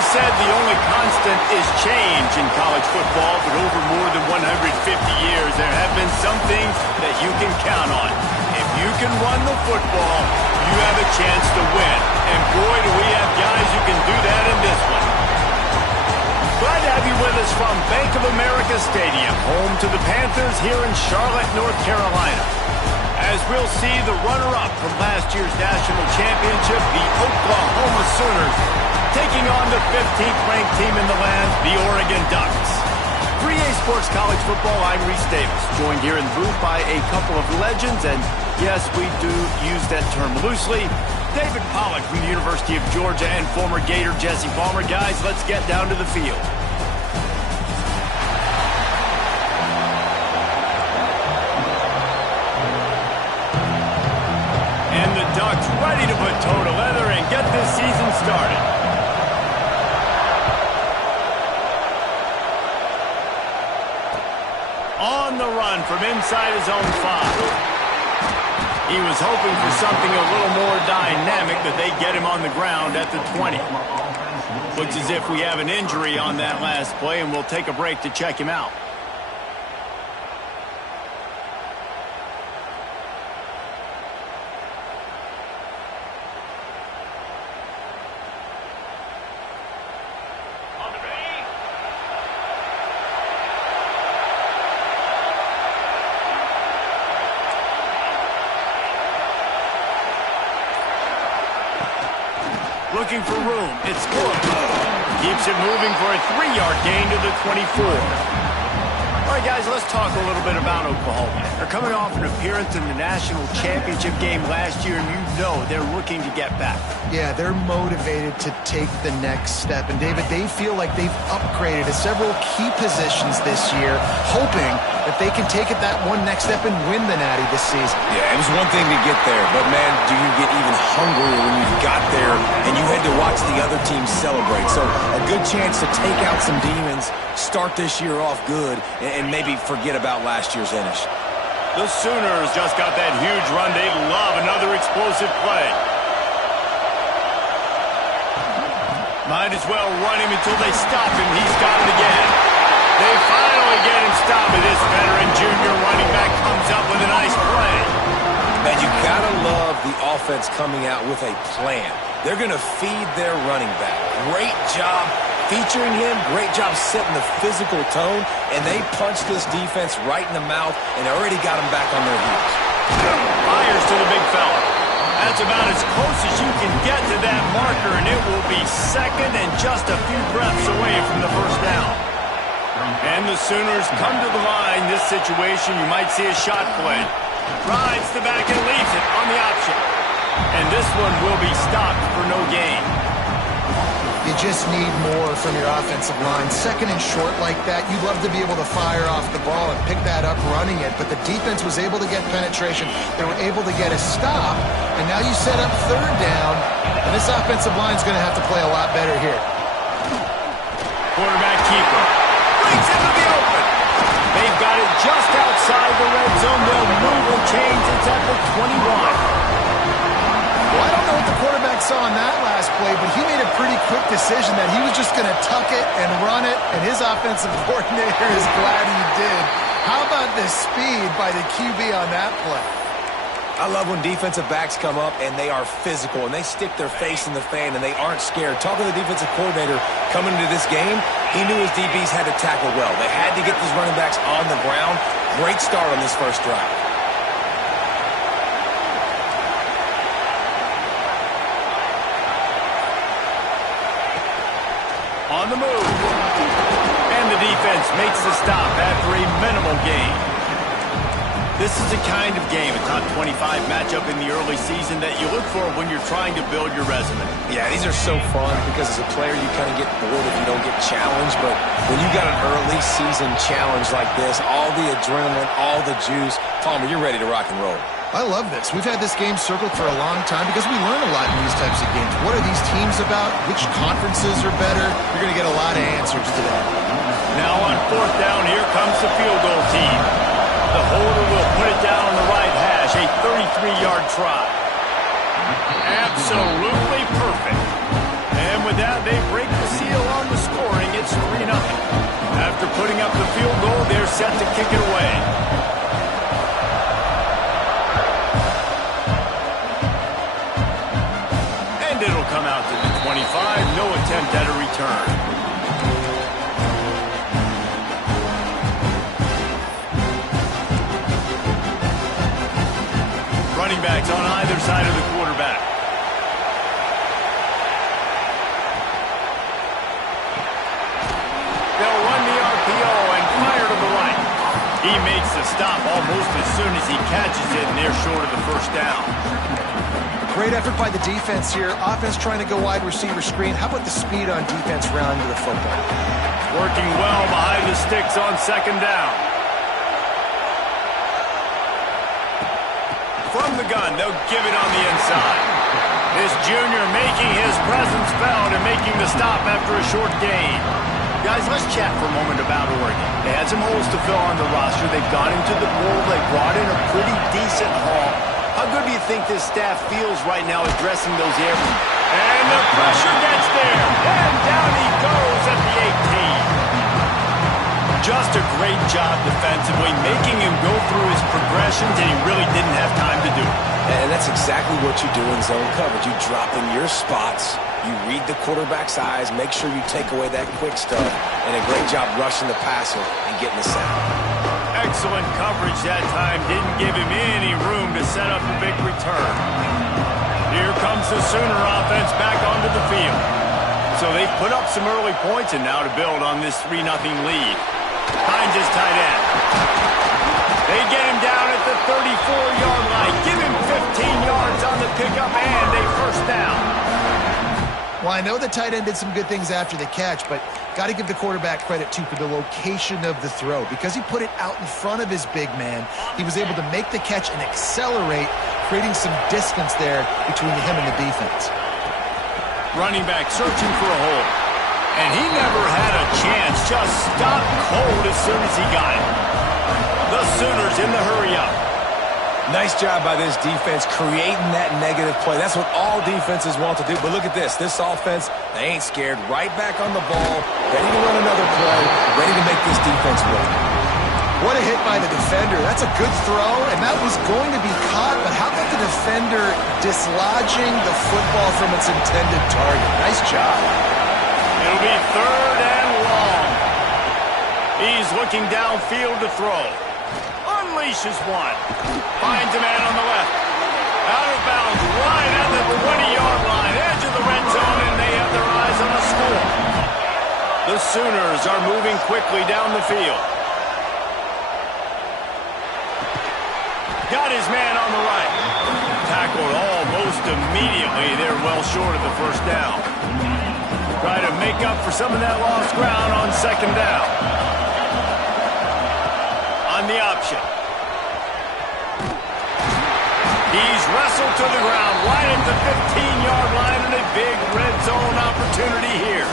always said the only constant is change in college football, but over more than 150 years, there have been some things that you can count on. If you can run the football, you have a chance to win. And boy, do we have guys who can do that in this one. Glad to have you with us from Bank of America Stadium, home to the Panthers here in Charlotte, North Carolina. As we'll see the runner-up from last year's national championship, the Oklahoma Sooners, taking on the 15th ranked team in the land, the Oregon Ducks. 3A Sports College Football, I'm Reese Davis, joined here in the booth by a couple of legends, and yes, we do use that term loosely. David Pollack from the University of Georgia and former Gator Jesse Palmer. Guys, let's get down to the field. And the Ducks ready to put toe to leather and get this season started. On the run from inside his own 5. He was hoping for something a little more dynamic, but they get him on the ground at the 20. Looks as if we have an injury on that last play, and we'll take a break to check him out. Looking for room. It's good. Keeps it moving for a 3-yard gain to the 24. All right, guys, let's talk a little bit about Oklahoma. They're coming off an appearance in the national championship game last year, and you know they're looking to get back. Yeah, they're motivated to take the next step. And, David, they feel like they've upgraded to several key positions this year, hoping that they can take it that one next step and win the Natty this season. Yeah, it was one thing to get there, but, man, do you get even hungrier when you got there and you had to watch the other team celebrate. So a good chance to take out some demons, start this year off good, and maybe forget about last year's finish. The Sooners just got that huge run. They love another explosive play. Might as well run him until they stop him. He's got it again. They finally get him stopped, and this veteran junior running back comes up with a nice play. Man, you gotta love the offense coming out with a plan. They're gonna feed their running back. Great job featuring him, great job setting the physical tone, and they punched this defense right in the mouth and already got them back on their heels. Fires to the big fella. That's about as close as you can get to that marker, and it will be second and just a few breaths away from the first down. And the Sooners come to the line. This situation, you might see a shot play. Rides the back and leaves it on the option. And this one will be stopped for no gain. You just need more from your offensive line. Second and short like that, you'd love to be able to fire off the ball and pick that up running it, but the defense was able to get penetration. They were able to get a stop, and now you set up third down, and this offensive line is going to have to play a lot better here. Quarterback keeper brings into the open. They've got it just outside the red zone. They'll move and change. It's at the 21. Well, I don't know what the quarterback saw on that last play, but he made a pretty quick decision that he was just going to tuck it and run it, and his offensive coordinator is glad he did. How about the speed by the QB on that play? I love when defensive backs come up and they are physical and they stick their face in the fan and they aren't scared. Talking to the defensive coordinator coming into this game, he knew his DBs had to tackle well. They had to get these running backs on the ground. Great start on this first drive. On the move. And the defense makes the stop after a minimal gain. This is the kind of game, a top 25 matchup in the early season that you look for when you're trying to build your resume. Yeah, these are so fun because as a player you kind of get bored if you don't get challenged, but when you got an early season challenge like this, all the adrenaline, all the juice, Palmer, you're ready to rock and roll. I love this. We've had this game circled for a long time because we learn a lot in these types of games. What are these teams about? Which conferences are better? You're going to get a lot of answers today. Now on fourth down, here comes the field goal team. The holder will put it down on the right hash, a 33-yard try. Absolutely perfect. And with that, they break the seal on the scoring. It's 3-0. After putting up the field goal, they're set to kick it away. And it'll come out to the 25. No attempt at a return. Running backs on either side of the quarterback. They'll run the RPO and fire to the right. He makes the stop almost as soon as he catches it, and they're short of the first down. Great effort by the defense here. Offense trying to go wide receiver screen. How about the speed on defense rounding the football? Working well behind the sticks on second down. From the gun, they'll give it on the inside. This junior making his presence felt and making the stop after a short gain. Guys, let's chat for a moment about Oregon. They had some holes to fill on the roster. They've gone into the bowl. They brought in a pretty decent haul. How good do you think this staff feels right now addressing those airmen? And the pressure gets there. And down he goes at the 18. Just a great job defensively, making him go through his progressions, and he really didn't have time to do it. And that's exactly what you do in zone coverage. You drop in your spots, you read the quarterback's eyes, make sure you take away that quick stuff, and a great job rushing the passer and getting the sack. Excellent coverage that time. Didn't give him any room to set up a big return. Here comes the Sooner offense back onto the field. So they put up some early points, and now to build on this 3-0 lead. Finds his tight end. They get him down at the 34-yard line. Give him 15 yards on the pickup and a first down. Well, I know the tight end did some good things after the catch, but got to give the quarterback credit, too, for the location of the throw. Because he put it out in front of his big man, he was able to make the catch and accelerate, creating some distance there between him and the defense. Running back searching for a hole. And he never had a chance, just stopped cold as soon as he got it. The Sooners in the hurry-up. Nice job by this defense creating that negative play. That's what all defenses want to do. But look at this. This offense, they ain't scared. Right back on the ball, ready to run another play, ready to make this defense work. What a hit by the defender. That's a good throw, and that was going to be caught. But how about the defender dislodging the football from its intended target? Nice job. It'll be third and long. He's looking downfield to throw. Unleashes one. Finds a man on the left. Out of bounds, right at the 20-yard line. Edge of the red zone, and they have their eyes on the score. The Sooners are moving quickly down the field. Got his man on the right. Tackled almost immediately. They're well short of the first down. Try to make up for some of that lost ground on second down. On the option. He's wrestled to the ground right at the 15-yard line, and a big red zone opportunity here.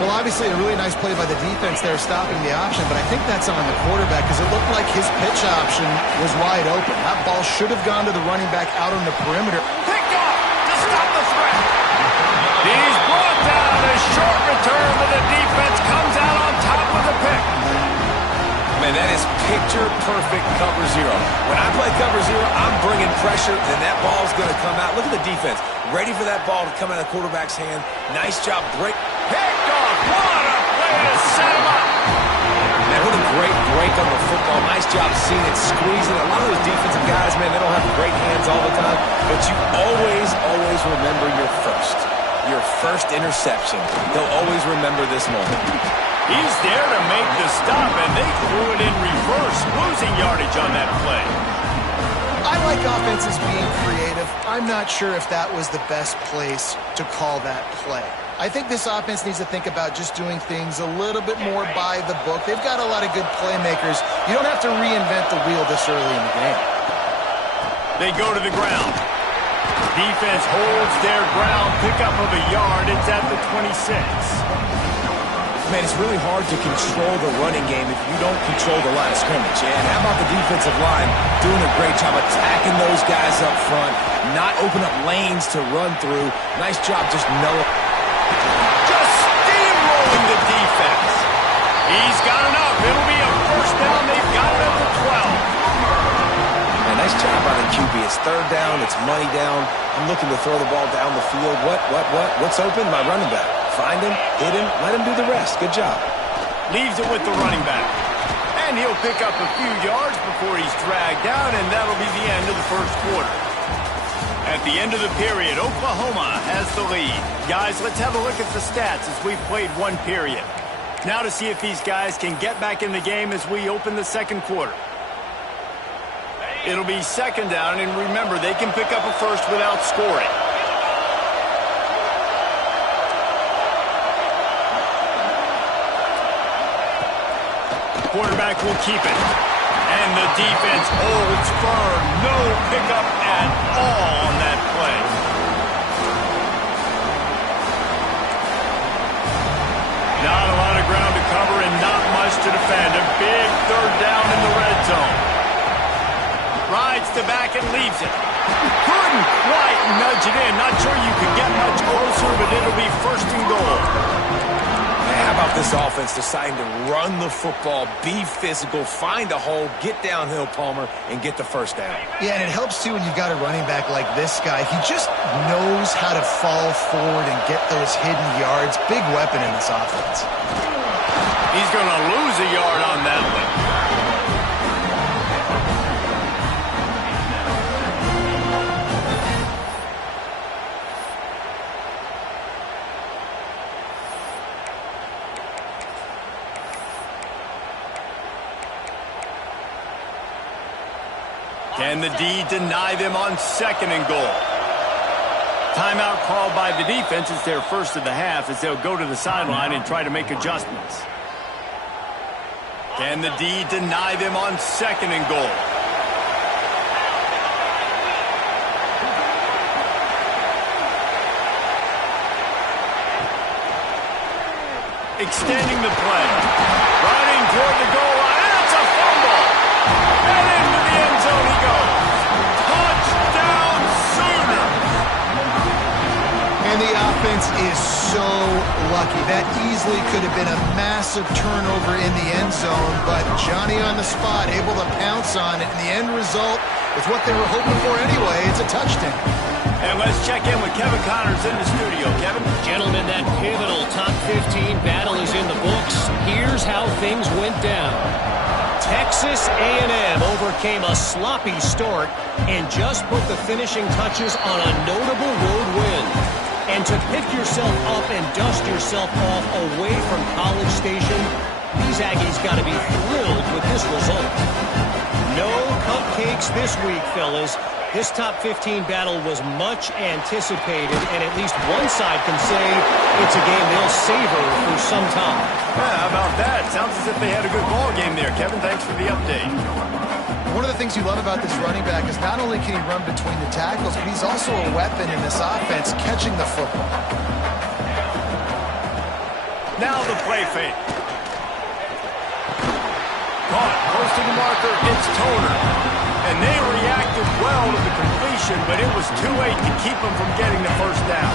Well, obviously a really nice play by the defense there stopping the option, but I think that's on the quarterback because it looked like his pitch option was wide open. That ball should have gone to the running back out on the perimeter. Picked off to stop the threat. He's brought down. A short return, but the defense comes out on top with a pick. Man, that is picture-perfect cover zero. When I play cover zero, I'm bringing pressure, and that ball's going to come out. Look at the defense. Ready for that ball to come out of the quarterback's hand. Nice job. Break. Picked off. What a play to set him up. Man, what a great break on the football. Nice job seeing it, squeezing. A lot of those defensive guys, man, they don't have great hands all the time, but you always remember your first interception. They'll always remember this moment. He's there to make the stop, and they threw it in reverse, losing yardage on that play. I like offenses being creative. I'm not sure if that was the best place to call that play. I think this offense needs to think about just doing things a little bit more by the book. They've got a lot of good playmakers. You don't have to reinvent the wheel this early in the game. They go to the ground. Defense holds their ground, pickup of a yard. It's at the 26. Man, it's really hard to control the running game if you don't control the line of scrimmage. And how about the defensive line doing a great job attacking those guys up front, not open up lanes to run through. Nice job just knowing. He's got enough. It'll be a first down. They've got it at the 12. Man, nice job by the QB. It's third down. It's money down. I'm looking to throw the ball down the field. What's open? My running back. Find him, hit him, let him do the rest. Good job. Leaves it with the running back. And he'll pick up a few yards before he's dragged down, and that'll be the end of the first quarter. At the end of the period, Oklahoma has the lead. Guys, let's have a look at the stats as we've played one period. Now to see if these guys can get back in the game as we open the second quarter. It'll be second down, and remember, they can pick up a first without scoring. Quarterback will keep it. And the defense holds firm. No pickup at all on that play. Not a lot of ground to cover and not much to defend. A big third down in the red zone. Rides to back and leaves it. Couldn't quite nudge it in. Not sure you could get much closer, but it'll be first and goal. How about this offense deciding to run the football, be physical, find a hole, get downhill, Palmer, and get the first down? Yeah, and it helps, too, when you've got a running back like this guy. He just knows how to fall forward and get those hidden yards. Big weapon in this offense. He's going to lose a yard on that one. Can the D deny them on second and goal? Timeout called by the defense. It's their first of the half as they'll go to the sideline and try to make adjustments. Can the D deny them on second and goal? Extending the play. Running toward the goal line. And it's a fumble. And into the end zone he goes. Touchdown Sooner. And the offense is so lucky. That easily could have been a massive turnover in the end zone, but Johnny on the spot, able to pounce on it. And the end result is what they were hoping for anyway. It's a touchdown. And let's check in with Kevin Connors in the studio. Kevin? Gentlemen, that pivotal top 15 battle is in the books. Here's how things went down. Texas A&M overcame a sloppy start and just put the finishing touches on a notable road win. And to pick yourself up and dust yourself off away from College Station, these Aggies got to be thrilled with this result. No cupcakes this week, fellas. This top 15 battle was much anticipated, and at least one side can say it's a game they'll savor for some time. Yeah, how about that? Sounds as if they had a good ball game there. Kevin, thanks for the update. One of the things you love about this running back is not only can he run between the tackles, but he's also a weapon in this offense, catching the football. Now the play fake. Caught, close to the marker, it's Toner. And they reacted well to the completion, but it was too late to keep them from getting the first down.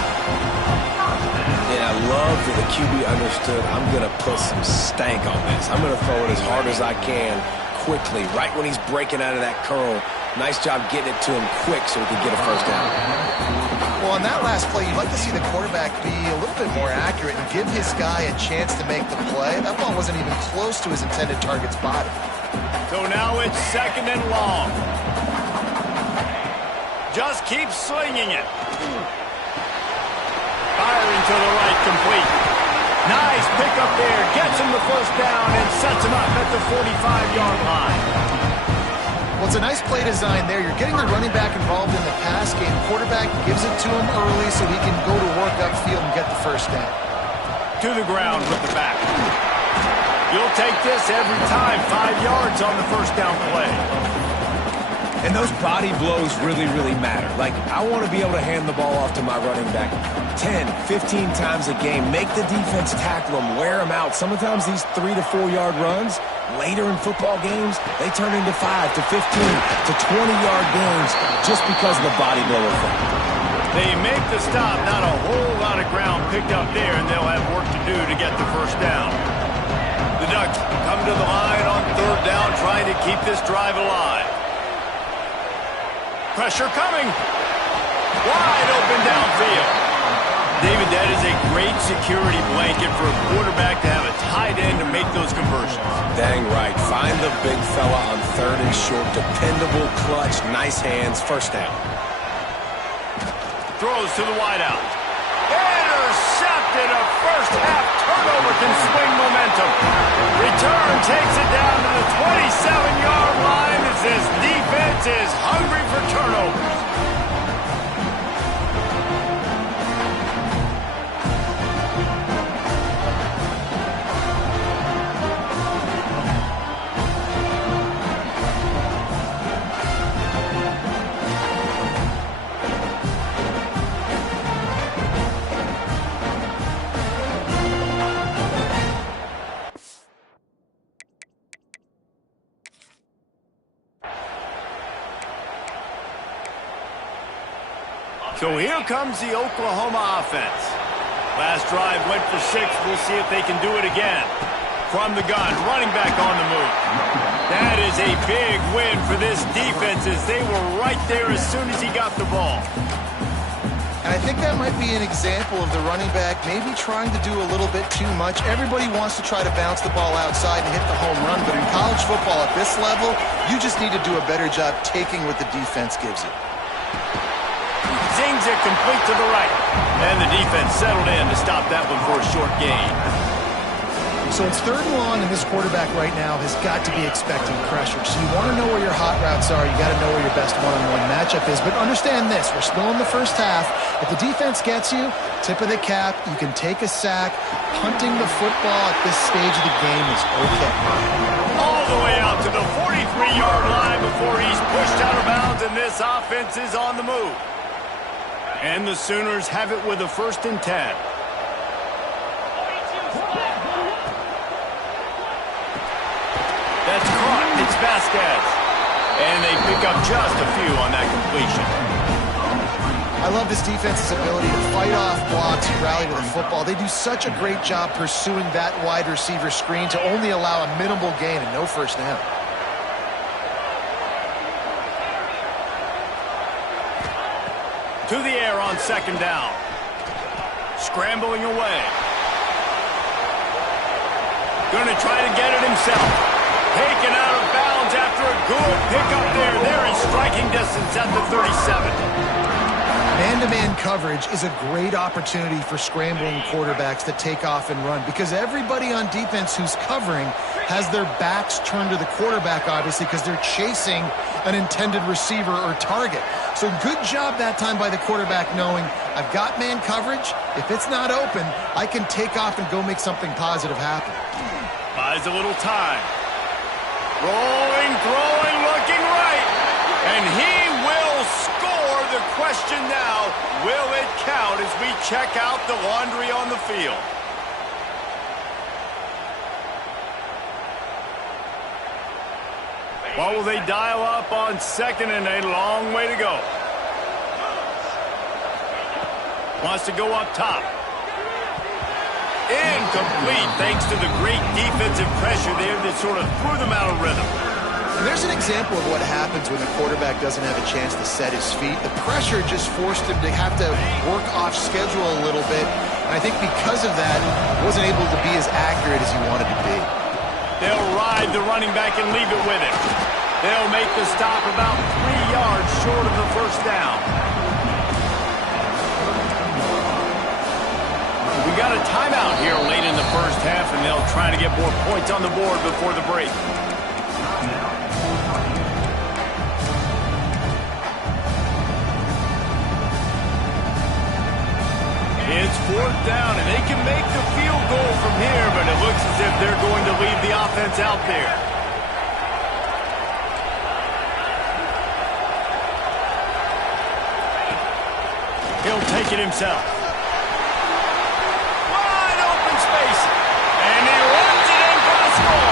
And I love that the QB understood, I'm going to put some stank on this. I'm going to throw it as hard as I can, quickly, right when he's breaking out of that curl. Nice job getting it to him quick so he could get a first down. Well, on that last play, you'd like to see the quarterback be a little bit more accurate and give his guy a chance to make the play. That ball wasn't even close to his intended target's body. So now it's second and long. Just keep slinging it. Firing to the right, complete. Nice pickup there. Gets him the first down and sets him up at the 45-yard line. Well, it's a nice play design there. You're getting the running back involved in the pass game. Quarterback gives it to him early so he can go to work upfield and get the first down. To the ground with the back. You'll take this every time. 5 yards on the first down play. And those body blows really, really matter. Like, I want to be able to hand the ball off to my running back 10, 15 times a game. Make the defense tackle them, wear them out. Sometimes these 3 to 4 yard runs, later in football games, they turn into 5 to 15 to 20-yard games just because of the body blow effect. They make the stop. Not a whole lot of ground picked up there, and they'll have work to do to get the first down. The Ducks come to the line on third down, trying to keep this drive alive. Pressure coming. Wide open downfield. David, that is a great security blanket for a quarterback to have a tight end to make those conversions. Dang right. Find the big fella on third and short. Dependable, clutch, nice hands. First down. Throws to the wideout. Intercepted. A first-half turnover can swing momentum. Return takes it down to the 27-yard line as this defense is hungry for turnovers. So here comes the Oklahoma offense. Last drive went for 6. We'll see if they can do it again. From the gun, running back on the move. That is a big win for this defense as they were right there as soon as he got the ball. And I think that might be an example of the running back maybe trying to do a little bit too much. Everybody wants to try to bounce the ball outside and hit the home run, but in college football at this level, you just need to do a better job taking what the defense gives you. Zings it complete to the right. And the defense settled in to stop that one for a short gain. So it's third and long, and this quarterback right now has got to be expecting pressure. So you want to know where your hot routes are. You got to know where your best one-on-one matchup is. But understand this, we're still in the first half. If the defense gets you, tip of the cap, you can take a sack. Punting the football at this stage of the game is okay. All the way out to the 43-yard line before he's pushed out of bounds, and this offense is on the move. And the Sooners have it with a 1st and 10. That's caught. It's Vasquez. And they pick up just a few on that completion. I love this defense's ability to fight off blocks and rally to the football. They do such a great job pursuing that wide receiver screen to only allow a minimal gain and no first down. To the air on 2nd down. Scrambling away. Going to try to get it himself. Taken out of bounds after a good pickup there. They're in striking distance at the 37. Man-to-man coverage is a great opportunity for scrambling quarterbacks to take off and run because everybody on defense who's covering has their backs turned to the quarterback, obviously, because they're chasing an intended receiver or target. So good job that time by the quarterback knowing I've got man coverage. If it's not open, I can take off and go make something positive happen. Buys a little time. Rolling, throwing, looking right. And he will score. The question now, will it count as we check out the laundry on the field? What will they dial up on 2nd and a long way to go? Wants to go up top. Incomplete thanks to the great defensive pressure there that sort of threw them out of rhythm. And there's an example of what happens when the quarterback doesn't have a chance to set his feet. The pressure just forced him to have to work off schedule a little bit. And I think because of that, he wasn't able to be as accurate as he wanted to be. They'll ride the running back and leave it with him. They'll make the stop about 3 yards short of the first down. We got a timeout here late in the first half, and they'll try to get more points on the board before the break. It's 4th down, and they can make the field goal from here, but it looks as if they're going to leave the offense out there. He'll take it himself. Wide open space, and he runs it in for the score.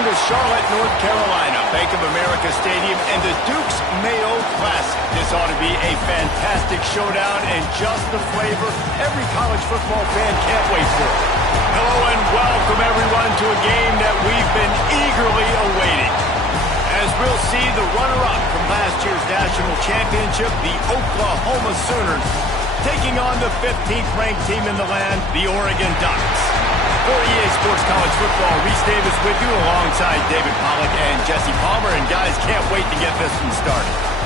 From the Charlotte, North Carolina, Bank of America Stadium, and the Duke's Mayo Classic. This ought to be a fantastic showdown and just the flavor every college football fan can't wait for. Hello and welcome everyone to a game that we've been eagerly awaiting. As we'll see the runner-up from last year's national championship, the Oklahoma Sooners, taking on the 15th ranked team in the land, the Oregon Ducks. For EA Sports College Football, Reese Davis with you alongside David Pollack and Jesse Palmer. And guys, can't wait to get this one started.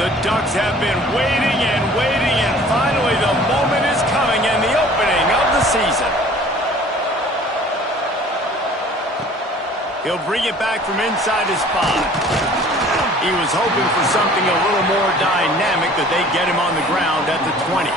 The Ducks have been waiting and finally the moment is coming in the opening of the season. He'll bring it back from inside his spot. He was hoping for something a little more dynamic, that they get him on the ground at the 20.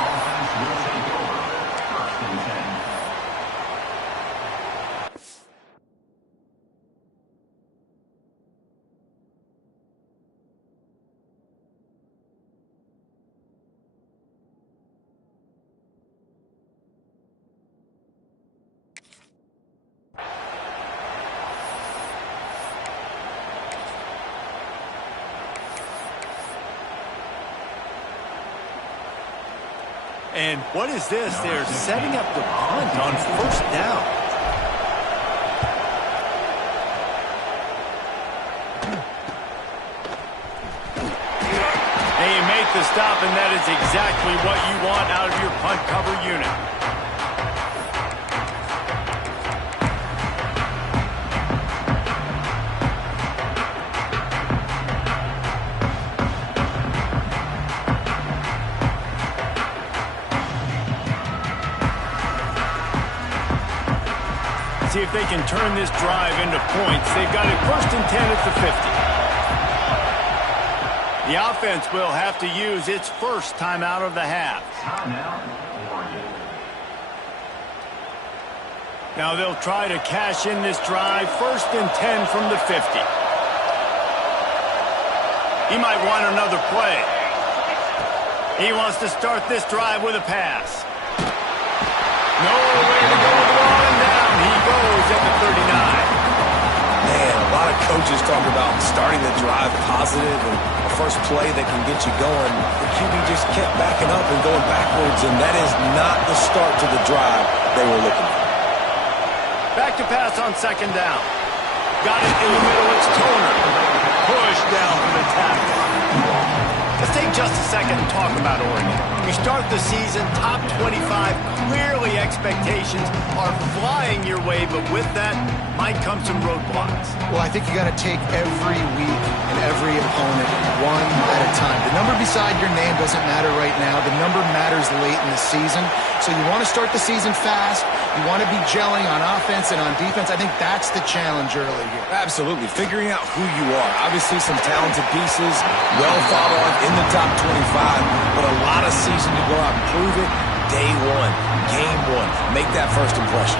And what is this? They're setting up the punt on first down. And you make the stop, and that is exactly what you want out of your punt cover unit. See if they can turn this drive into points. They've got it 1st and 10 at the 50. The offense will have to use its first timeout of the half. Now they'll try to cash in this drive. 1st and 10 from the 50. He might want another play. He wants to start this drive with a pass. No way to go with the ball and down. He goes at the 39. Man, a lot of coaches talk about starting the drive positive and the first play that can get you going. The QB just kept backing up and going backwards, and that is not the start to the drive they were looking for. Back to pass on 2nd down. Got it in the middle. It's Toner. Push down for the tackle. Let's take just a second and talk about Oregon. We start the season top 25. Clearly expectations are flying your way, but with that might come some roadblocks. Well, I think you got to take every week and every opponent one at a time. The number beside your name doesn't matter right now. The number matters late in the season. So you want to start the season fast. You want to be gelling on offense and on defense. I think that's the challenge early here. Absolutely. Figuring out who you are. Obviously some talented pieces, well thought of in the top 25, but a lot of season to go out and prove it. Day one, game one. Make that first impression.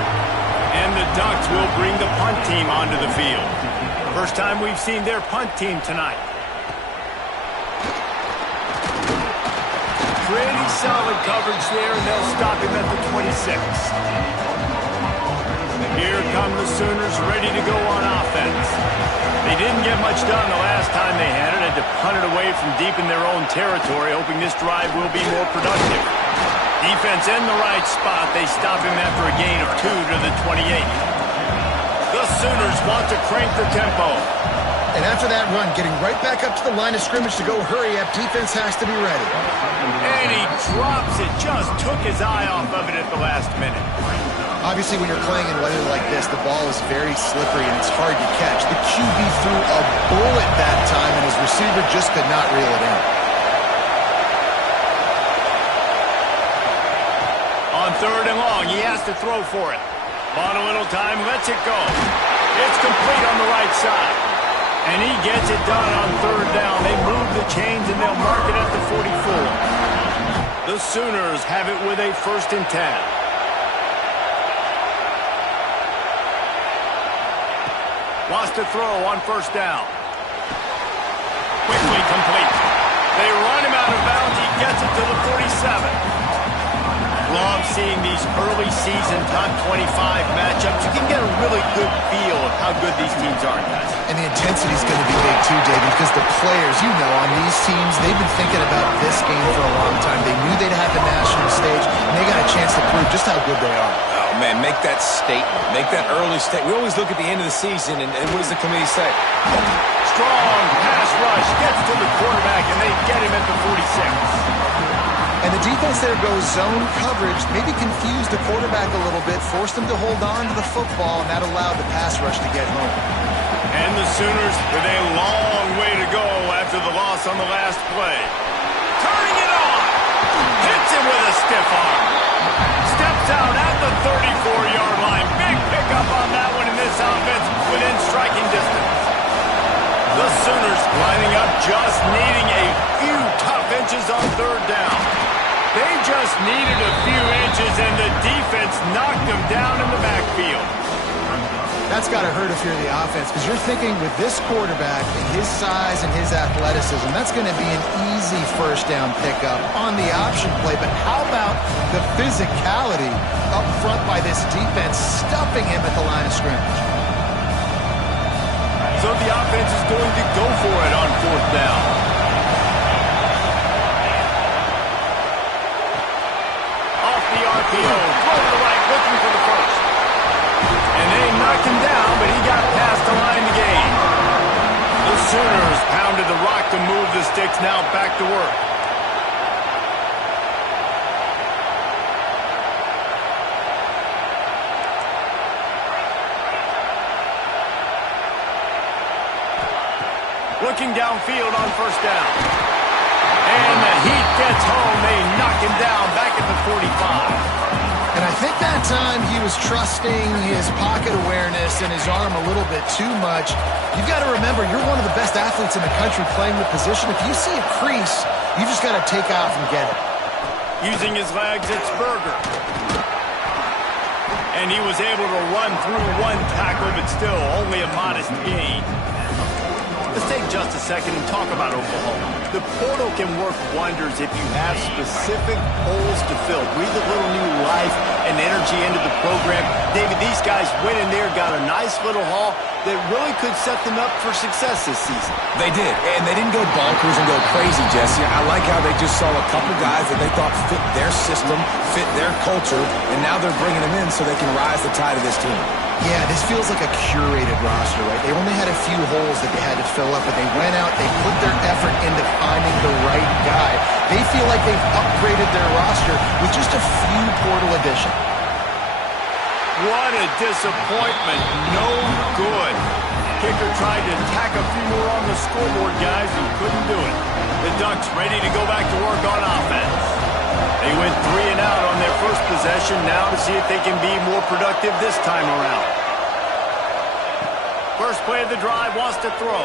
And the Ducks will bring the punt team onto the field. First time we've seen their punt team tonight. Pretty solid coverage there, and they'll stop him at the 26. Here come the Sooners, ready to go on offense. They didn't get much done the last time they had it. Had to punt it away from deep in their own territory, hoping this drive will be more productive. Defense in the right spot. They stop him after a gain of 2 to the 28. The Sooners want to crank the tempo. And after that run, getting right back up to the line of scrimmage to go hurry up, defense has to be ready. And he drops it. Just took his eye off of it at the last minute. Obviously, when you're playing in weather like this, the ball is very slippery and it's hard to catch. The QB threw a bullet that time, and his receiver just could not reel it in. On 3rd and long, he has to throw for it. On a little time, lets it go. It's complete on the right side. And he gets it done on third down. They move the chains, and they'll mark it at the 44. The Sooners have it with a 1st and 10. Wants to throw on 1st down. Quickly complete. They run him out of bounds. He gets it to the 47. Love seeing these early season top 25 matchups. You can get a really good feel of how good these teams are, guys. And the intensity is going to be big too, David, because the players, you know, on these teams, they've been thinking about this game for a long time. They knew they'd have the national stage, and they got a chance to prove just how good they are. Oh, man, make that statement. Make that early statement. We always look at the end of the season, and what does the committee say? Strong pass rush. Gets to the quarterback, and they get him at the 46. And the defense there goes zone coverage, maybe confused the quarterback a little bit, forced him to hold on to the football, and that allowed the pass rush to get home. And the Sooners with a long way to go after the loss on the last play. Turning it on. Hits him with a stiff arm. Steps out at the 34-yard line. Big pickup on that one in this offense within striking distance. The Sooners lining up, just needing a few tough inches on third down. They just needed a few inches, and the defense knocked them down in the backfield. That's got to hurt if you're the offense, because you're thinking with this quarterback and his size and his athleticism, that's going to be an easy 1st down pickup on the option play. But how about the physicality up front by this defense, stuffing him at the line of scrimmage? So the offense is going to go for it on 4th down. Off the RPO, throw to the right, looking for the 1st. And they knocked him down, but he got past the line to gain. The Sooners pounded the rock to move the sticks, now back to work. Looking downfield on 1st down. And the heat gets home. They knock him down back at the 45. And I think that time he was trusting his pocket awareness and his arm a little bit too much. You've got to remember, you're one of the best athletes in the country playing the position. If you see a crease, you just got to take off and get it. Using his legs, it's Berger. And he was able to run through one tackle, but still only a modest gain. Let's take just a second and talk about Oklahoma. The portal can work wonders if you have specific holes to fill. Breathe a little new life and energy into the program. David, these guys went in there, got a nice little haul that really could set them up for success this season. They did, and they didn't go bonkers and go crazy, Jesse. I like how they just saw a couple guys that they thought fit their system, fit their culture, and now they're bringing them in so they can rise the tide of this team. Yeah, this feels like a curated roster, right? They only had a few holes that they had to fill up, but they went out, they put their effort into finding the right guy. They feel like they've upgraded their roster with just a few portal additions. What a disappointment. No good. Kicker tried to tack a few more on the scoreboard, guys, and couldn't do it. The Ducks ready to go back to work on offense. They went 3 and out on their first possession, now to see if they can be more productive this time around. First play of the drive, wants to throw.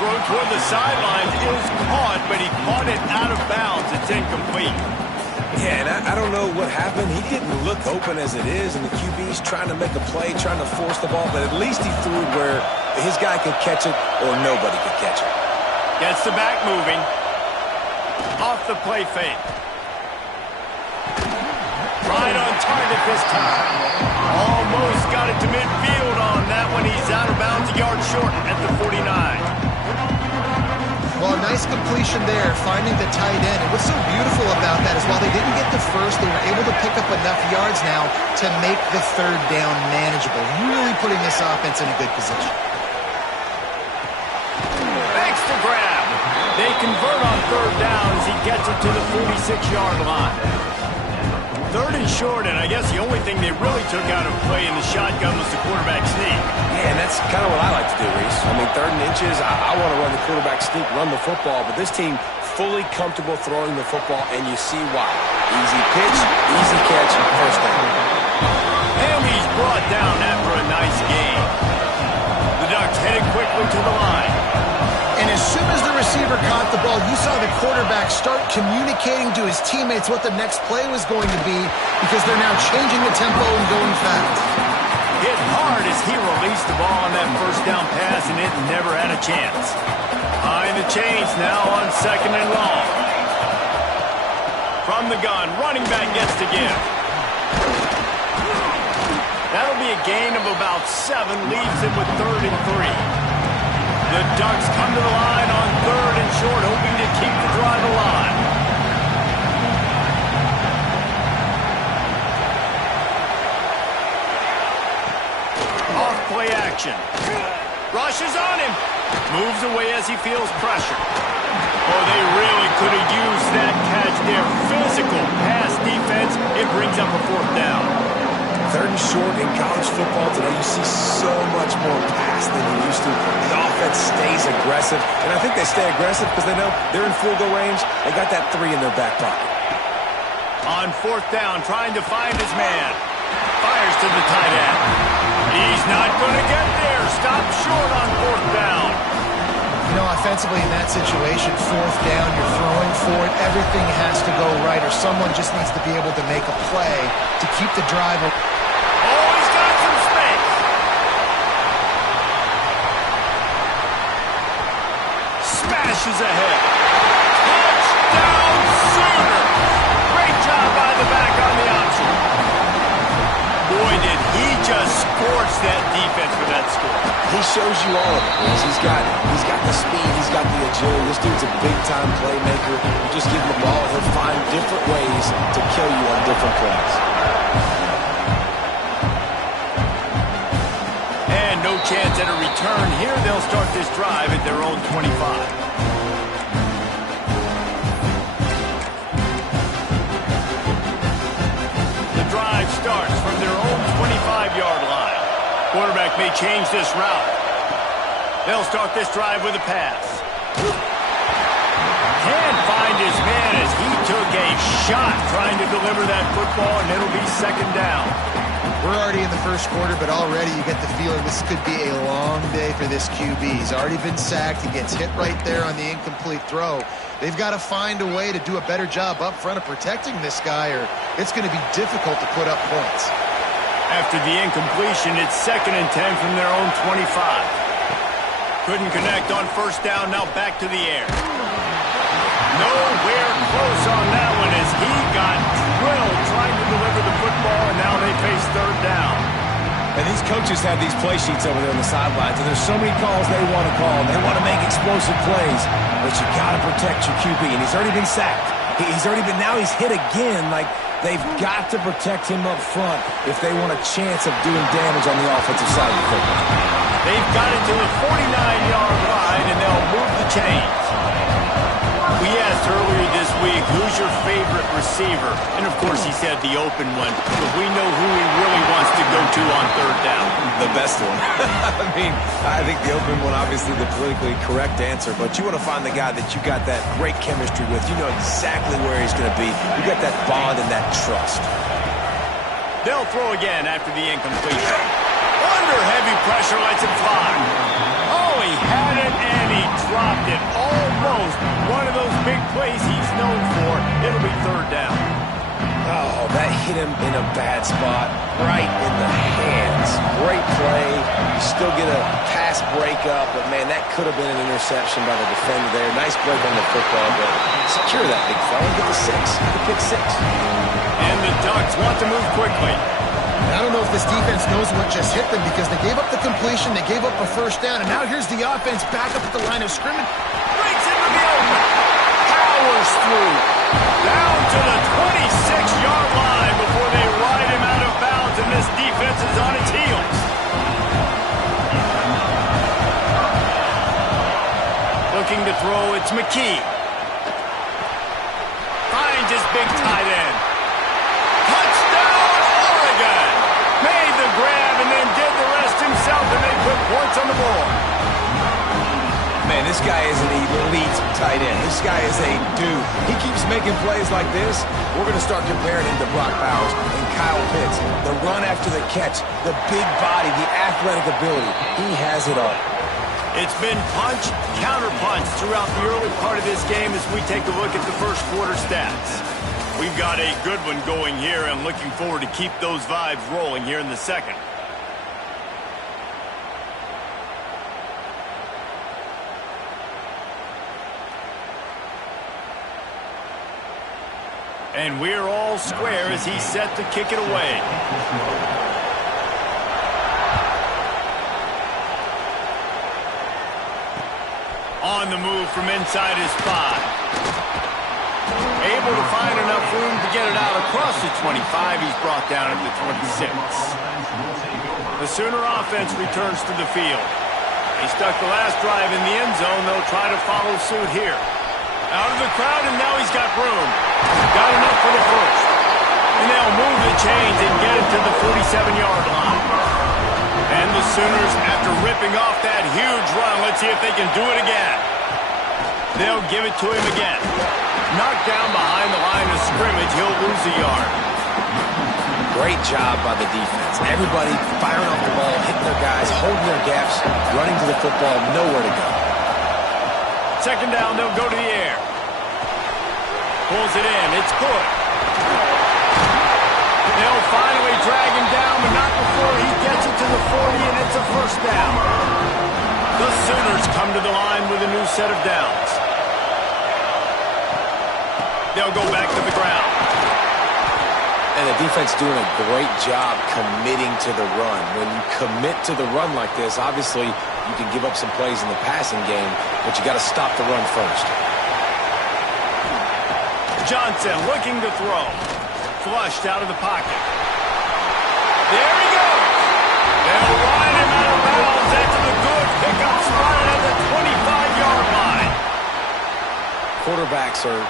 Throw toward the sidelines is caught, but he caught it out of bounds. It's incomplete. Yeah, and I don't know what happened. He didn't look open as it is, and the QB's trying to make a play, trying to force the ball, but at least he threw it where his guy could catch it or nobody could catch it. Gets the back moving. Off the play fake. Right on target this time. Almost got it to midfield on that one. He's out of bounds, a yard short at the 49. Well, a nice completion there, finding the tight end. And what's so beautiful about that is while they didn't get the first, they were able to pick up enough yards now to make the 3rd down manageable. Really putting this offense in a good position. Thanks to grab. They convert on 3rd down as he gets it to the 46-yard line. 3rd and short, and I guess the only thing they really took out of play in the shotgun was the quarterback sneak. Yeah, and that's kind of what I like to do, Reese. I mean, 3rd and inches, I want to run the quarterback sneak, run the football, but this team fully comfortable throwing the football, and you see why. Easy pitch, easy catch, 1st down. And he's brought down after a nice game. The Ducks headed quickly to the line. And as soon as the receiver caught the ball, you saw the quarterback start communicating to his teammates what the next play was going to be because they're now changing the tempo and going fast. Hit hard as he released the ball on that first down pass, and it never had a chance. Behind the chains now on 2nd and long. From the gun, running back gets to give. That'll be a gain of about 7, leaves him with 3rd and 3. The Ducks come to the line on 3rd and short, hoping to keep the drive alive. Off play action. Rushes on him. Moves away as he feels pressure. Oh, they really could have used that catch there. Physical pass defense. It brings up a 4th down. 3rd and short in college football today, you see so much more pass than you used to. The offense stays aggressive, and I think they stay aggressive because they know they're in field goal range. They got that 3 in their back pocket. On 4th down, trying to find his man. Fires to the tight end. He's not going to get there. Stop short on 4th down. You know, offensively in that situation, 4th down, you're throwing for it. Everything has to go right, or someone just needs to be able to make a play to keep the drive. Oh, he's got some space. Smashes ahead. Touchdown Sooners. Great job by the back on the option. Boy, did he just scorch that defense for that score. He shows you all of it. He's got the speed, he's got the agility. This dude's a big-time playmaker. You just give him the ball, he'll find different ways to kill you on different plays. And no chance at a return here. They'll start this drive at their own 25. Starts from their own 25-yard line. Quarterback may change this route. They'll start this drive with a pass. Can't find his man as he took a shot trying to deliver that football, and it'll be 2nd down. We're already in the 1st quarter, but already you get the feeling this could be a long day for this QB. He's already been sacked. He gets hit right there on the incomplete throw. They've got to find a way to do a better job up front of protecting this guy, or it's going to be difficult to put up points. After the incompletion, it's 2nd and 10 from their own 25. Couldn't connect on 1st down, now back to the air. Nowhere close on that one as he got drilled trying to deliver the football, and now they face 3rd down. And these coaches have these play sheets over there on the sidelines, and there's so many calls they want to call, and they want to make explosive plays, but you got to protect your QB, and he's already been sacked. Now he's hit again. Like, they've got to protect him up front if they want a chance of doing damage on the offensive side of the football. They've got it to the 49-yard line, and they'll move the chains. We asked earlier this week, who's your favorite receiver? And, of course, he said the open one. But we know who he really wants to go to on 3rd down. The best one. I think the open one, obviously the politically correct answer, but you want to find the guy that you got that great chemistry with. You know exactly where he's going to be. You got that bond and that trust. They'll throw again after the incompletion. Under heavy pressure, lets him fly. Oh, he had it, and he dropped it. Almost one of those big plays he's known for. It'll be 3rd down. Oh, that hit him in a bad spot, right in the hands. Great play. You still get a pass breakup, but, man, that could have been an interception by the defender there. Nice break on the football, but secure that big fella. Get the 6. Get the pick 6. And the Ducks want to move quickly. I don't know if this defense knows what just hit them because they gave up the completion, they gave up a 1st down, and now here's the offense back up at the line of scrimmage. Breaks into the open. Powers through. Down to the 26-yard line before they ride him out of bounds, and this defense is on its heels. Looking to throw, it's McKee. Finds his big tight end. Touchdown, Oregon! Made the grab and then did the rest himself, and they put points on the board. Man, this guy is an elite tight end. This guy is a dude. He keeps making plays like this. We're going to start comparing him to Brock Bowers and Kyle Pitts. The run after the catch, the big body, the athletic ability. He has it all. It's been punch, counter-punch throughout the early part of this game as we take a look at the first quarter stats. We've got a good one going here and looking forward to keep those vibes rolling here in the second. And we're all square as he's set to kick it away. On the move from inside his 5. Able to find enough room to get it out across the 25. He's brought down at the 26. The Sooner offense returns to the field. They stuck the last drive in the end zone. They'll try to follow suit here. Out of the crowd, and now he's got room. Got enough for the first. And they'll move the chains and get it to the 47-yard line. And the Sooners, after ripping off that huge run, let's see if they can do it again. They'll give it to him again. Knocked down behind the line of scrimmage. He'll lose a yard. Great job by the defense. Everybody firing off the ball, hitting their guys, holding their gaps, running to the football, nowhere to go. Second down, they'll go to the air. Pulls it in. It's good. They'll finally drag him down, but not before he gets it to the 40, and it's a first down. The Sooners come to the line with a new set of downs. They'll go back to the ground. And the defense doing a great job committing to the run. When you commit to the run like this, obviously you can give up some plays in the passing game, but you got to stop the run first. Johnson looking to throw. Flushed out of the pocket. There he goes. They'll run him out of bounds. That's a good pickup spot at the 25-yard line. Quarterbacks are,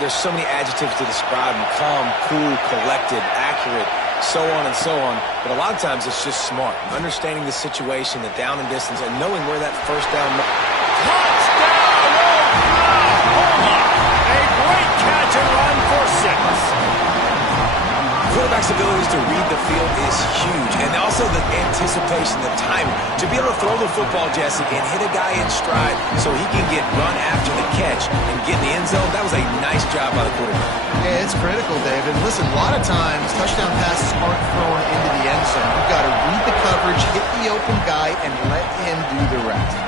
there's so many adjectives to describe them. Calm, cool, collected, accurate, so on and so on. But a lot of times it's just smart. Understanding the situation, the down and distance, and knowing where that first down... Touchdown, Oklahoma! A great catch and run for 6. Quarterback's abilities to read the field is huge, and also the anticipation, the timing. To be able to throw the football, Jesse, and hit a guy in stride so he can get run after the catch and get in the end zone, that was a nice job by the quarterback. Yeah, it's critical, David. Listen, a lot of times touchdown passes aren't thrown into the end zone. You've got to read the coverage, hit the open guy, and let him do the rest.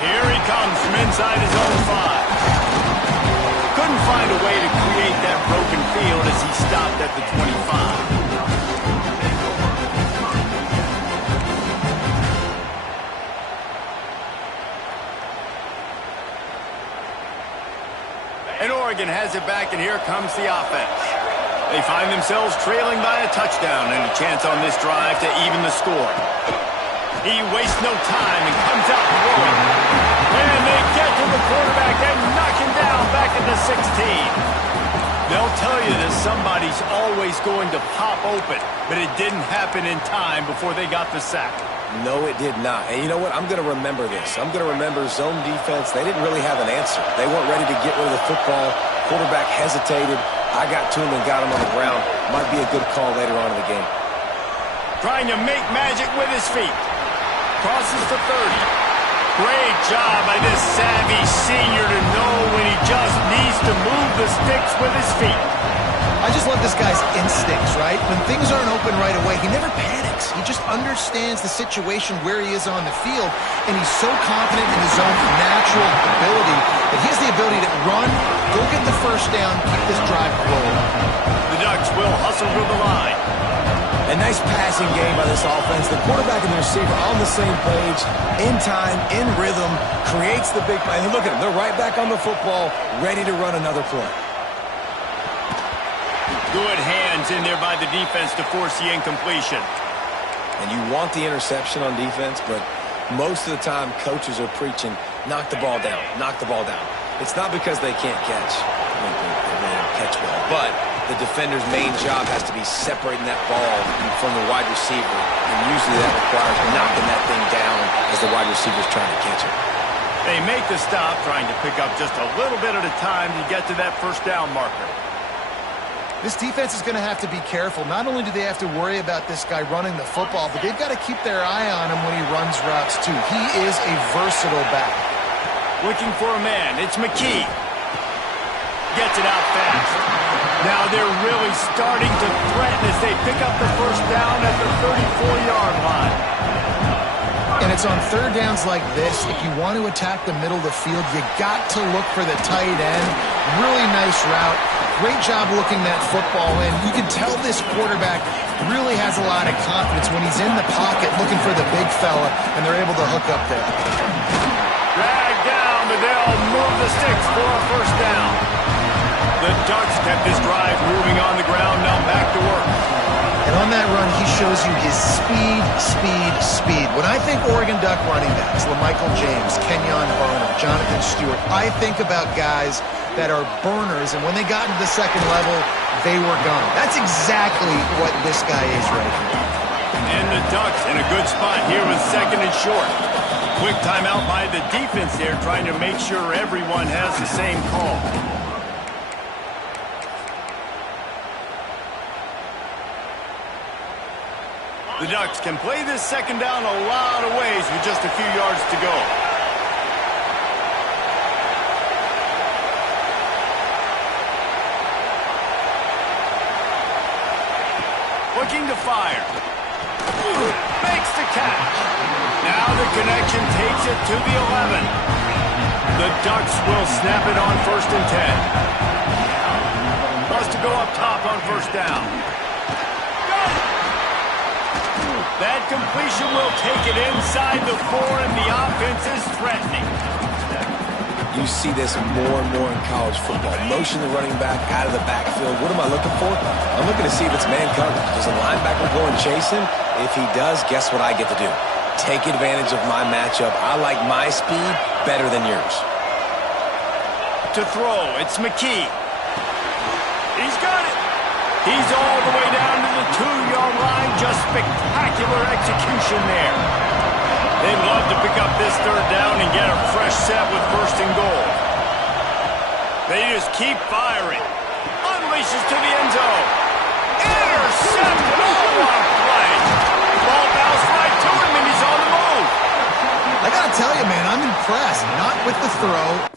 Here he comes from inside his own 5. Couldn't find a way to create that broken field as he stopped at the 25. And Oregon has it back, and here comes the offense. They find themselves trailing by a touchdown and a chance on this drive to even the score. He wastes no time and comes out throwing. And they get to the quarterback and knock him down back at the 16. They'll tell you that somebody's always going to pop open, but it didn't happen in time before they got the sack. No, it did not. And you know what? I'm going to remember this. I'm going to remember zone defense. They didn't really have an answer. They weren't ready to get rid of the football. Quarterback hesitated. I got to him and got him on the ground. Might be a good call later on in the game. Trying to make magic with his feet. Crosses to 30. Great job by this savvy senior to know when he just needs to move the sticks with his feet. I just love this guy's instincts, right? When things aren't open right away, he never panics. He just understands the situation where he is on the field, and he's so confident in his own natural ability that he has the ability to run, go get the first down, keep this drive rolling. The Ducks will hustle to the line. A nice passing game by this offense. The quarterback and the receiver on the same page, in time, in rhythm, creates the big play. And look at them. They're right back on the football, ready to run another play. Good hands in there by the defense to force the incompletion. And you want the interception on defense, but most of the time coaches are preaching, knock the ball down, knock the ball down. It's not because they can't catch. They don't catch well, but the defender's main job has to be separating that ball from the wide receiver, and usually that requires knocking that thing down as the wide receiver's trying to catch it. They make the stop, trying to pick up just a little bit at a time to get to that first down marker. This defense is going to have to be careful. Not only do they have to worry about this guy running the football, but they've got to keep their eye on him when he runs routes too. He is a versatile back. Looking for a man. It's McKee. Gets it out fast. Now they're really starting to threaten as they pick up the first down at the 34-yard line. And it's on third downs like this. If you want to attack the middle of the field, you got to look for the tight end. Really nice route. Great job looking that football in. You can tell this quarterback really has a lot of confidence when he's in the pocket looking for the big fella, and they're able to hook up there. Drag down, but they'll move the sticks for a first down. The Ducks kept this drive moving on the ground. Now back to work. And on that run, he shows you his speed, speed, speed. When I think Oregon Duck running backs, LaMichael James, Kenyon Barner, Jonathan Stewart, I think about guys that are burners, and when they got into the second level, they were gone. That's exactly what this guy is right here. And the Ducks in a good spot here with second and short. Quick timeout by the defense there, trying to make sure everyone has the same call. The Ducks can play this second down a lot of ways with just a few yards to go. Looking to fire. Makes the catch. Now the connection takes it to the 11. The Ducks will snap it on first and 10. Wants to go up top on first down. That completion will take it inside the 4, and the offense is threatening. You see this more and more in college football. Motion the running back out of the backfield. What am I looking for? I'm looking to see if it's man coverage. Does a linebacker go and chase him? If he does, guess what I get to do? Take advantage of my matchup. I like my speed better than yours. To throw, it's McKee. He's got it. He's all the way down to the 2-yard line. Just spectacular execution there. They'd love to pick up this third down and get a fresh set with first and goal. They just keep firing. Unleashes to the end zone. Intercepted. Oh, what a play. Ball bounced right to him, and he's on the move. I got to tell you, man, I'm impressed. Not with the throw.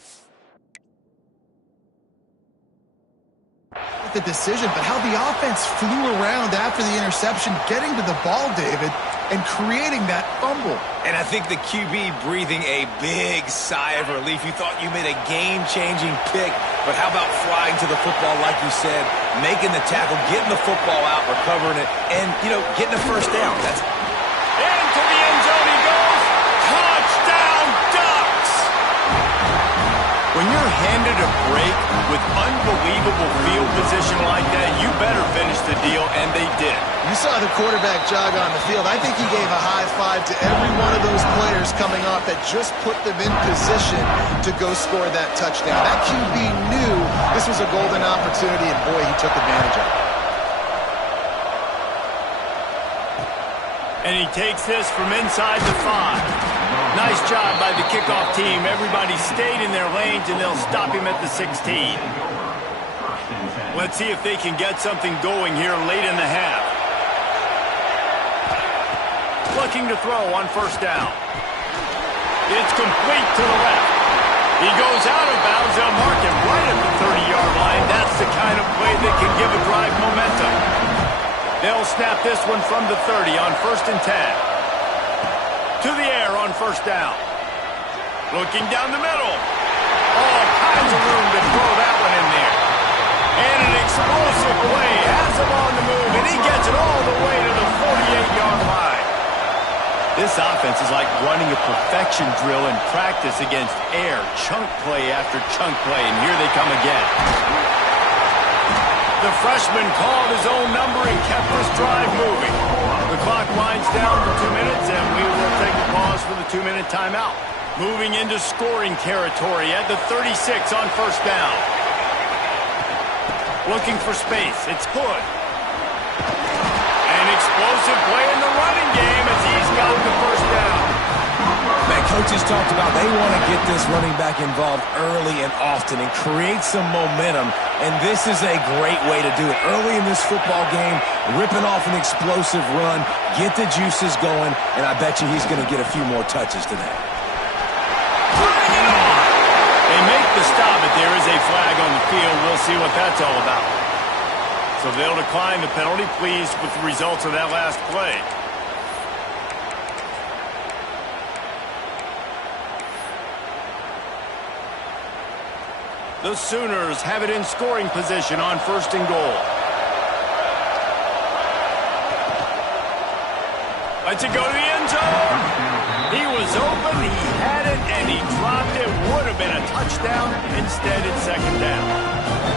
The decision, but how the offense flew around after the interception, getting to the ball, David, and creating that fumble. And I think the QB breathing a big sigh of relief. You thought you made a game-changing pick, but how about flying to the football, like you said, making the tackle, getting the football out, recovering it, and, getting a first down. That's into the end zone he goes. Touchdown, Ducks! When you're handed a break with unbelievable field position like that, you better finish the deal, and they did. You saw the quarterback jog on the field. I think he gave a high five to every one of those players coming off that just put them in position to go score that touchdown. That QB knew this was a golden opportunity, and boy, he took advantage of it. And he takes this from inside the 5. Nice job by the kickoff team. Everybody stayed in their lanes, and they'll stop him at the 16. Let's see if they can get something going here late in the half. Looking to throw on first down. It's complete to the left. He goes out of bounds. They'll mark him right at the 30-yard line. That's the kind of play that can give a drive momentum. They'll snap this one from the 30 on first and 10. To the air on first down. Looking down the middle. All kinds of room to throw that one in there. And an explosive play. Has him on the move, and he gets it all the way to the 48-yard line. This offense is like running a perfection drill in practice against air. Chunk play after chunk play, and here they come again. The freshman called his own number and kept this drive moving. The clock winds down to 2 minutes, and we will take a pause for the 2-minute timeout. Moving into scoring territory at the 36 on first down. Looking for space. It's Hood. An explosive play in the running game as he's got the first down. Man, coaches talked about they want to get this running back involved early and often and create some momentum, and this is a great way to do it. Early in this football game, ripping off an explosive run, get the juices going, and I bet you he's going to get a few more touches today. Bring it on! They make the stop, but there is a flag on the field. We'll see what that's all about. So they'll decline the penalty, pleased with the results of that last play. The Sooners have it in scoring position on 1st and goal. Lets it go to the end zone. He was open, he had it, and he dropped it. Would have been a touchdown. Instead, it's 2nd down.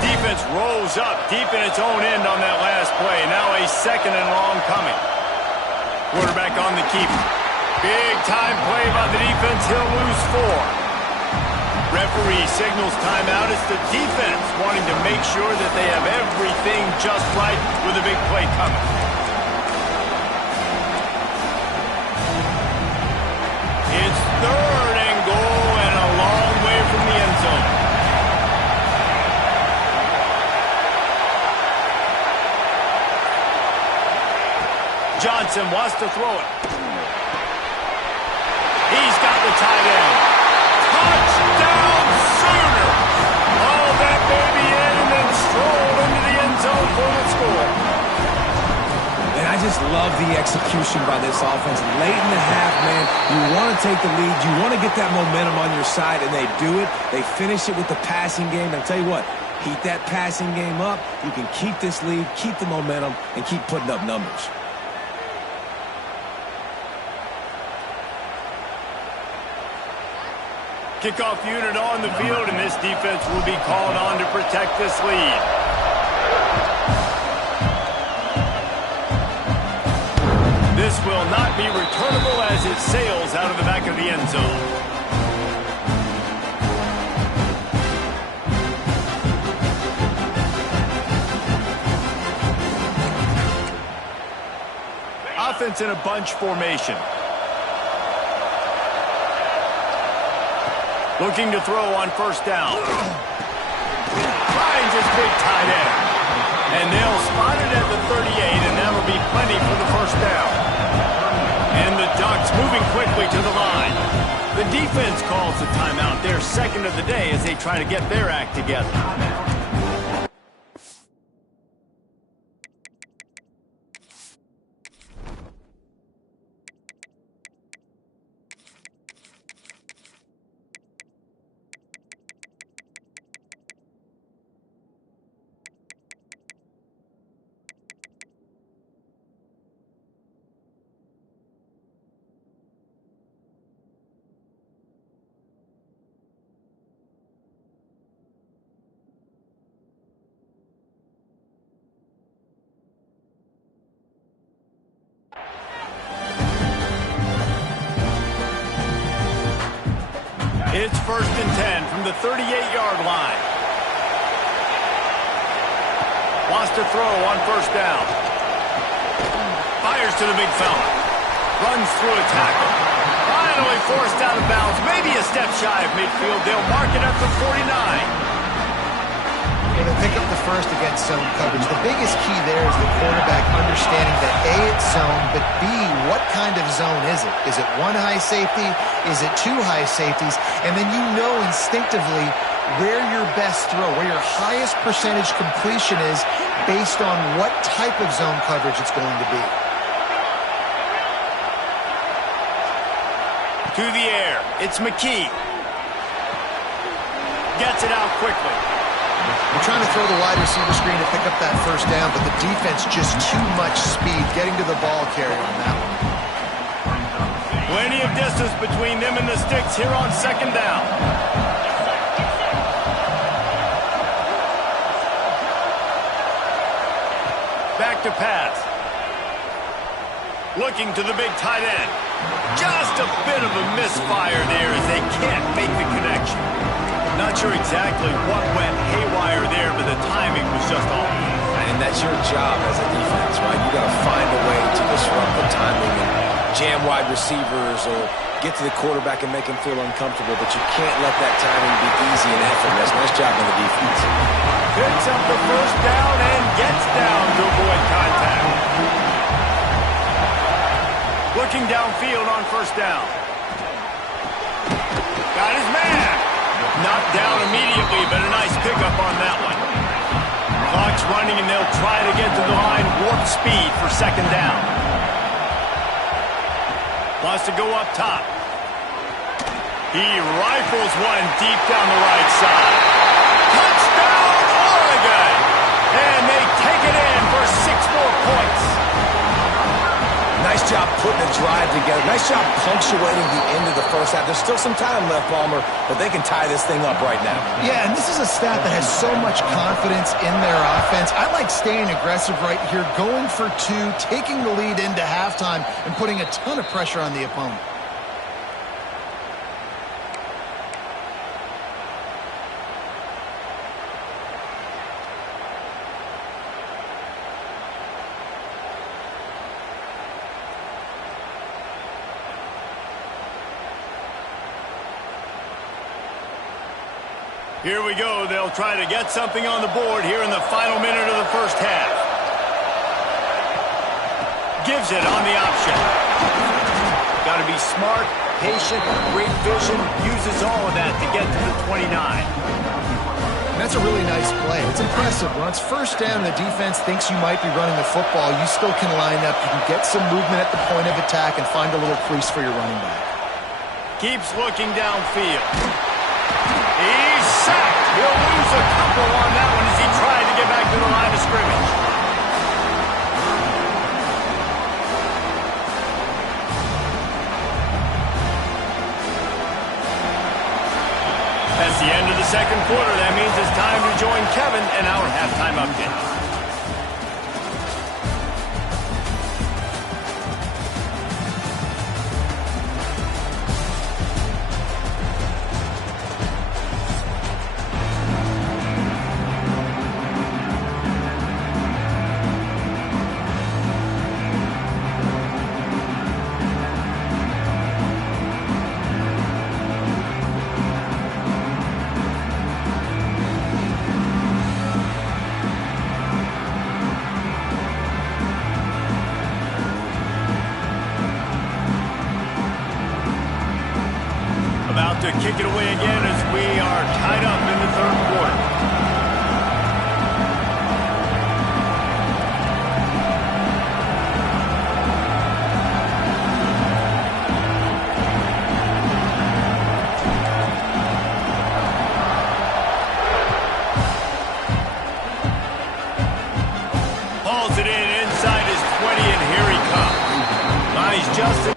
Defense rolls up deep in its own end on that last play. Now a 2nd and long coming. Quarterback on the keeper. Big time play by the defense. He'll lose 4. Referee signals timeout. It's the defense wanting to make sure that they have everything just right with a big play coming. It's 3rd and goal and a long way from the end zone. Johnson wants to throw it. He's got the tight end. Touchdown, Sooner! All that baby in and then stroll into the end zone for the score. And I just love the execution by this offense. Late in the half, man, you want to take the lead. You want to get that momentum on your side, and they do it. They finish it with the passing game. And I'll tell you what, keep that passing game up. You can keep this lead, keep the momentum, and keep putting up numbers. Kickoff unit on the field, and this defense will be called on to protect this lead. This will not be returnable as it sails out of the back of the end zone. Offense in a bunch formation. Looking to throw on 1st down. Finds his big tight end. And they'll spot it at the 38, and that'll be plenty for the 1st down. And the Ducks moving quickly to the line. The defense calls the timeout, their 2nd of the day, as they try to get their act together. It's 1st and 10 from the 38-yard line. Wants to throw on 1st down. Fires to the big fella. Runs through a tackle. Finally forced out of bounds. Maybe a step shy of midfield. They'll mark it up to 49. When they pick up the 1st against zone coverage, the biggest key there is the quarterback understanding that A, it's zone, but B, what kind of zone is it? Is it 1 high safety? Is it 2 high safeties? And then you know instinctively where your best throw, where your highest percentage completion is based on what type of zone coverage it's going to be. To the air, it's McKee. Gets it out quickly. They're trying to throw the wide receiver screen to pick up that 1st down, but the defense just too much speed getting to the ball carrier on that one. Plenty of distance between them and the sticks here on 2nd down. Back to pass. Looking to the big tight end. Just a bit of a misfire there as they can't make the connection. Not sure exactly what went haywire there, but the timing was just off. And that's your job as a defense, right? You got to find a way to disrupt the timing and jam wide receivers or get to the quarterback and make him feel uncomfortable, but you can't let that timing be easy and effortless. Nice job on the defense. Picks up the first down and gets down to avoid contact. Looking downfield on first down. Got his man. Knocked down immediately, but a nice pickup on that one. Clock's running, and they'll try to get to the line warp speed for second down. Wants to go up top. He rifles one deep down the right side. Touchdown, Oregon! And they take it in for 6 more points. Nice job putting a drive together. Nice job punctuating the end of the first half. There's still some time left, Palmer, but they can tie this thing up right now. Yeah, and this is a staff that has so much confidence in their offense. I like staying aggressive right here, going for 2, taking the lead into halftime, and putting a ton of pressure on the opponent. Here we go. They'll try to get something on the board here in the final minute of the first half. Gives it on the option. Got to be smart, patient, great vision. Uses all of that to get to the 29. And that's a really nice play. It's impressive. Once first down, the defense thinks you might be running the football. You still can line up. You can get some movement at the point of attack and find a little crease for your running back. Keeps looking downfield. He's sacked. He'll lose a couple on that one as he tried to get back to the line of scrimmage. That's the end of the second quarter. That means it's time to join Kevin in our halftime update. About to kick it away again as we are tied up in the third quarter. Hauls it in inside his 20, and here he comes. Nice Justin.